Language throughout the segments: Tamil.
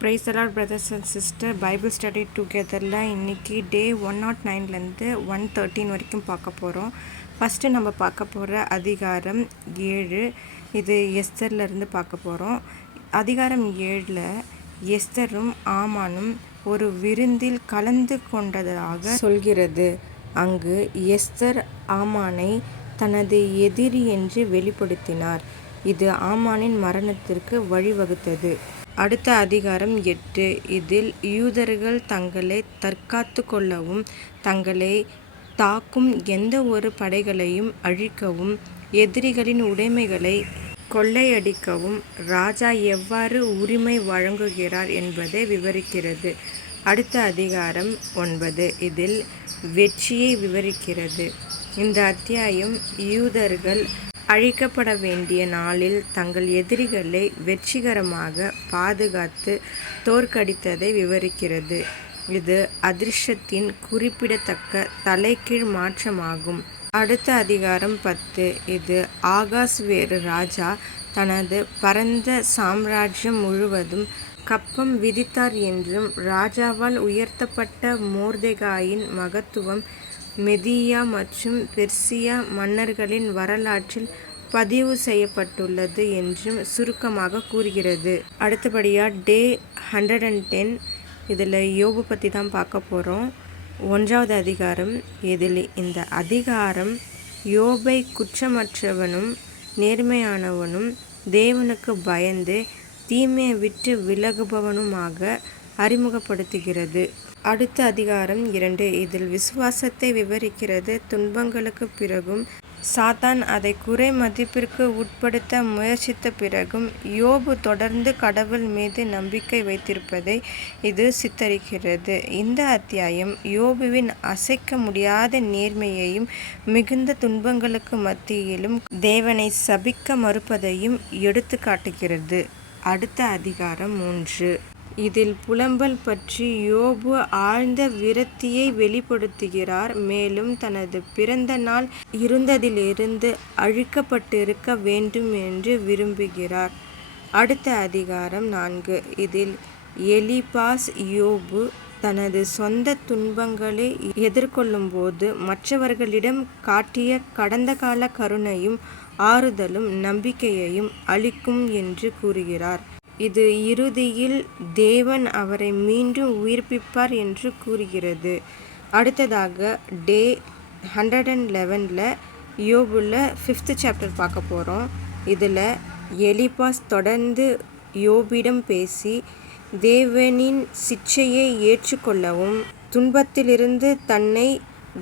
Price the Lord brothers and sister. Bible study டுகெதரில் இன்றைக்கி டே 109லேருந்து 113 வரைக்கும் பார்க்க போகிறோம். ஃபஸ்ட்டு நம்ம பார்க்க போகிற அதிகாரம் 7. இது எஸ்தர்லேருந்து பார்க்க போகிறோம். அதிகாரம் 7ல் எஸ்தரும் ஆமானும் ஒரு விருந்தில் கலந்து கொண்டதாக சொல்கிறது. அங்கு எஸ்தர் ஆமானை தனது எதிரி என்று வெளிப்படுத்தினார். இது ஆமானின் மரணத்திற்கு வழிவகுத்தது. அடுத்த அதிகாரம் 8. இதில் யூதர்கள் தங்களை தற்காத்து கொள்ளவும் தங்களை தாக்கும் எந்த ஒரு படைகளையும் அழிக்கவும் எதிரிகளின் உடைமைகளை கொள்ளையடிக்கவும் ராஜா எவ்வாறு உரிமை வழங்குகிறார் என்பதை விவரிக்கிறது. அடுத்த அதிகாரம் 9. இதில் வெற்றியை விவரிக்கிறது. இந்த அத்தியாயம் யூதர்கள் அழிக்கப்பட வேண்டிய நாளில் தங்கள் எதிரிகளை வெற்றிகரமாக பாதுகாத்து தோற்கடித்ததை விவரிக்கிறது. இது அதிர்ஷ்டத்தின் குறிப்பிடத்தக்க தலைகீழ் மாற்றமாகும். அடுத்த அதிகாரம் 10. இது ஆகாஸ்வேரு ராஜா தனது பரந்த சாம்ராஜ்யம் முழுவதும் கப்பம் விதித்தார் என்றும் ராஜாவால் உயர்த்தப்பட்ட மொர்தெகாயின் மகத்துவம் மெதியா மற்றும் பெர்சியா மன்னர்களின் வரலாற்றில் பதிவு செய்யப்பட்டுள்ளது என்றும் சுருக்கமாக கூறுகிறது. அடுத்தபடியாக டே 110. இதில் யோபு பற்றி தான் பார்க்க போகிறோம். 1வது அதிகாரம். இதில் இந்த அதிகாரம் யோபை குற்றமற்றவனும் நேர்மையானவனும் தேவனுக்கு பயந்து தீமையை விட்டு விலகுபவனுமாக அறிமுகப்படுத்துகிறது. அடுத்த அதிகாரம் 2. இதில் விசுவாசத்தை விவரிக்கிறது. துன்பங்களுக்கு பிறகும் சாத்தான் அதை குறை மதிப்பிற்கு உட்படுத்த முயற்சித்த பிறகும் யோபு தொடர்ந்து கடவுள் மீது நம்பிக்கை வைத்திருப்பதை இது சித்தரிக்கிறது. இந்த அத்தியாயம் யோபுவின் அசைக்க முடியாத நேர்மையையும் மிகுந்த துன்பங்களுக்கு மத்தியிலும் தேவனை சபிக்க மறுப்பதையும் எடுத்து காட்டுகிறது. அடுத்த அதிகாரம் 3. இதில் புலம்பல் பற்றி யோபு ஆழ்ந்த விரக்தியை வெளிப்படுத்துகிறார். மேலும் தனது பிறந்த நாள் இருந்ததிலிருந்து அழிக்கப்பட்டிருக்க வேண்டும் என்று விரும்புகிறார். அடுத்த அதிகாரம் 4. இதில் எலிபாஸ் யோபு தனது சொந்த துன்பங்களை எதிர்கொள்ளும்போது மற்றவர்களிடம் காட்டிய கடந்த கால கருணையும் ஆறுதலும் நம்பிக்கையையும் அளிக்கும் என்று கூறுகிறார். இது இறுதியில் தேவன் அவரை மீண்டும் உயிர்ப்பிப்பார் என்று கூறுகிறது. அடுத்ததாக டே 111ல் யோபுல 5th சாப்டர் பார்க்க போகிறோம். இதில் எலிபாஸ் தொடர்ந்து யோபிடம் பேசி தேவனின் சிட்சையை ஏற்றுக்கொள்ளவும் துன்பத்திலிருந்து தன்னை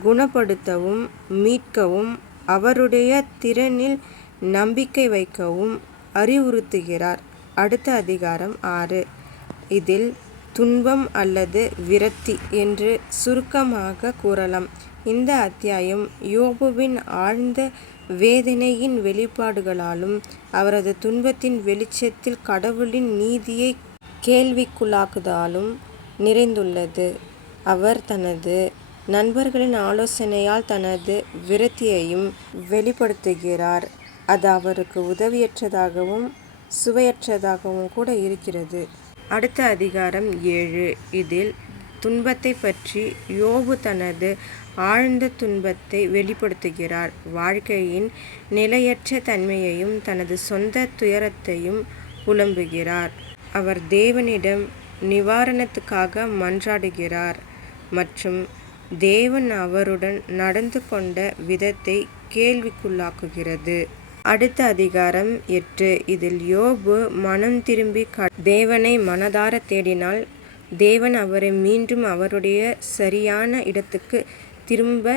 குணப்படுத்தவும் மீட்கவும் அவருடைய திறனில் நம்பிக்கை வைக்கவும் அறிவுறுத்துகிறார். அடுத்த அதிகாரம் 6. இதில் துன்பம் அல்லது விரக்தி என்று சுருக்கமாக கூறலாம். இந்த அத்தியாயம் யோபுவின் ஆழ்ந்த வேதனையின் வெளிப்பாடுகளாலும் அவரது துன்பத்தின் வெளிச்சத்தில் கடவுளின் நீதியை கேள்விக்குள்ளாக்குதலாலும் நிறைந்துள்ளது. அவர் தனது நண்பர்களின் ஆலோசனையால் தனது விரக்தியையும் வெளிப்படுத்துகிறார். அது அவருக்கு உதவியற்றதாகவும் சுவையற்றதாகவும் கூட இருக்கிறது. அடுத்த அதிகாரம் 7. இதில் துன்பத்தை பற்றி யோபு தனது ஆழ்ந்த துன்பத்தை வெளிப்படுத்துகிறார். வாழ்க்கையின் நிலையற்ற தன்மையையும் தனது சொந்த துயரத்தையும் புலம்புகிறார். அவர் தேவனிடம் நிவாரணத்துக்காக மன்றாடுகிறார் மற்றும் தேவன் அவருடன் நடந்து கொண்ட விதத்தை கேள்விக்குள்ளாக்குகிறது. அடுத்த அதிகாரம் 8. இதில் யோபு மனம் திரும்பி தேவனை மனதார தேடினால் தேவன் அவரை மீண்டும் அவருடைய சரியான இடத்துக்கு திரும்ப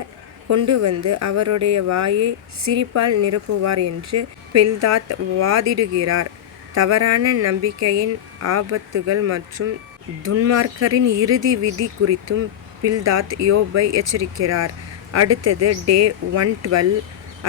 கொண்டு வந்து அவருடைய வாயை சிரிப்பால் நிரப்புவார் என்று பில்தாத் வாதிடுகிறார். தவறான நம்பிக்கையின் ஆபத்துகள் மற்றும் துன்மார்க்கரின் இறுதி விதி குறித்தும் பில்தாத் யோபை எச்சரிக்கிறார். அடுத்தது டே 112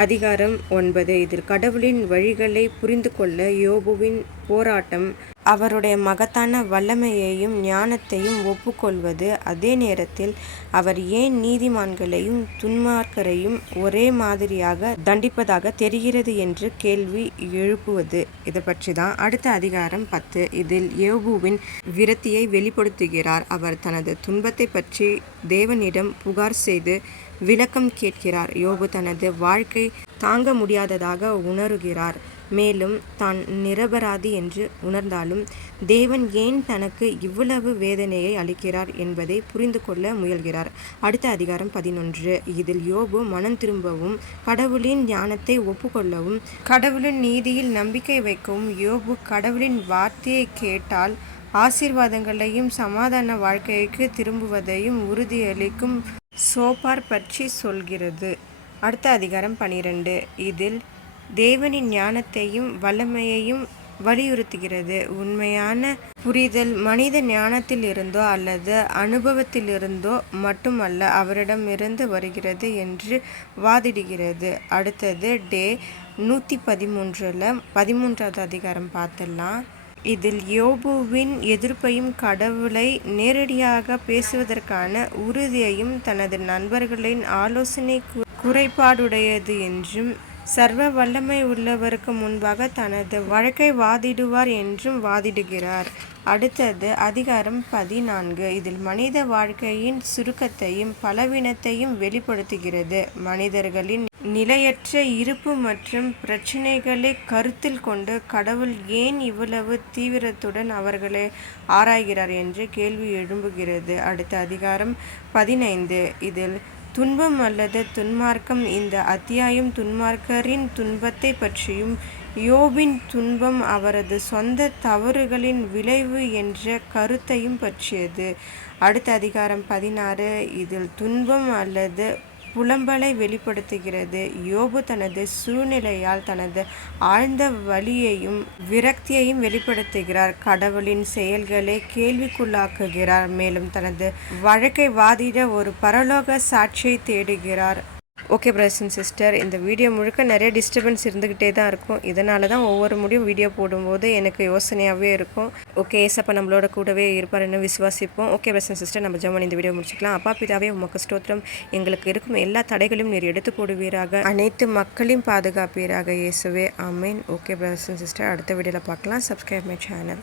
அதிகாரம் 9. இதில் கடவுளின் வழிகளை புரிந்து கொள்ள யோபுவின் போராட்டம், அவருடைய மகத்தான வல்லமையையும் ஞானத்தையும் ஒப்புக்கொள்வது. அதே நேரத்தில் அவர் ஏன் நீதிமான்களையும் துன்மார்க்கரையும் ஒரே மாதிரியாக தண்டிப்பதாக தெரிகிறது என்று கேள்வி எழுப்புவது. இதை பற்றி தான் அடுத்த அதிகாரம் 10. இதில் யோபுவின் விரக்தியை வெளிப்படுத்துகிறார். அவர் தனது துன்பத்தை பற்றி தேவனிடம் புகார் செய்து விளக்கம் கேட்கிறார். யோபு தனது வாழ்க்கை தாங்க முடியாததாக உணருகிறார். மேலும் தான் நிரபராதி என்று உணர்ந்தாலும் தேவன் ஏன் தனக்கு இவ்வளவு வேதனையை அளிக்கிறார் என்பதை புரிந்து கொள்ள முயல்கிறார். அடுத்த அதிகாரம் 11. இதில் யோபு மனம் திரும்பவும் கடவுளின் ஞானத்தை ஒப்புக்கொள்ளவும் கடவுளின் நீதியில் நம்பிக்கை வைக்கவும் யோபு கடவுளின் வார்த்தையை கேட்டால் ஆசீர்வாதங்களையும் சமாதான வாழ்க்கைக்கு திரும்புவதையும் உறுதியளிக்கும் சோப்பார் பற்றி சொல்கிறது. அடுத்த அதிகாரம் 12. இதில் தேவனின் ஞானத்தையும் வல்லமையையும் வலியுறுத்துகிறது. உண்மையான புரிதல் மனித ஞானத்திலிருந்தோ அல்லது அனுபவத்திலிருந்தோ மட்டுமல்ல, அவரிடமிருந்து வருகிறது என்று வாதிடுகிறது. அடுத்தது டே 113. 13வது அதிகாரம் பார்த்துடலாம். இதில் யோபுவின் எதிர்ப்பையும் கடவுளை நேரடியாக பேசுவதற்கான உறுதியையும் தனது நண்பர்களின் ஆலோசனை குறைபாடுடையது என்றும் சர்வ வல்லமை உள்ளவருக்கு முன்பாக தனது வழக்கை வாதிடுவார் என்றும் வாதிடுகிறார். அடுத்தது அதிகாரம் 14. இதில் மனித வாழ்க்கையின் சுருக்கத்தையும் பலவீனத்தையும் வெளிப்படுத்துகிறது. மனிதர்களின் நிலையற்ற இருப்பு மற்றும் பிரச்சனைகளை கருத்தில் கொண்டு கடவுள் ஏன் இவ்வளவு தீவிரத்துடன் அவர்களை ஆராய்கிறார் என்று கேள்வி எழும்புகிறது. அடுத்த அதிகாரம் 15. இதில் துன்பம் அல்லது துன்மார்க்கம். இந்த அத்தியாயம் துன்மார்க்கரின் துன்பத்தை பற்றியும் யோபின் துன்பம் அவரது சொந்த தவறுகளின் விளைவு என்ற கருத்தையும் பற்றியது. அடுத்த அதிகாரம் 16. இதில் துன்பம் அல்லது புலம்பலை வெளிப்படுத்துகிறது. யோபு தனது சூழ்நிலையால் தனது ஆழ்ந்த வலியையும் விரக்தியையும் வெளிப்படுத்துகிறார். கடவுளின் செயல்களை கேள்விக்குள்ளாக்குகிறார். மேலும் தனது வழக்கை வாதிட ஒரு பரலோக சாட்சியை தேடுகிறார். ஓகே பிரதர்ஸ் அண்ட் சிஸ்டர், இந்த வீடியோ முழுக்க நிறைய டிஸ்டர்பன்ஸ் இருந்துக்கிட்டே தான் இருக்கும். இதனால தான் ஒவ்வொரு முடியும் வீடியோ போடும்போது எனக்கு யோசனையாகவே இருக்கும். ஓகே, ஏசப்பா நம்மளோட கூடவே இருப்பாருன்னு விசுவாசிப்போம். ஓகே பிரதர்ஸ் அண்ட் சிஸ்டர், நம்ம ஜெபம் இந்த வீடியோ முடிச்சுக்கலாம். அப்பா பிதாவே, உமக்கு ஸ்தோத்திரம். எங்களுக்கு இருக்கும் எல்லா தடைகளையும் நீர் எடுத்து போடுவீராக, அனைத்து மக்களையும் பாதுகாப்பீராக இயேசுவே, ஆமேன். ஓகே பிரதர்ஸ் அண்ட் சிஸ்டர், அடுத்த வீடியோவில் பார்க்கலாம். Subscribe my channel.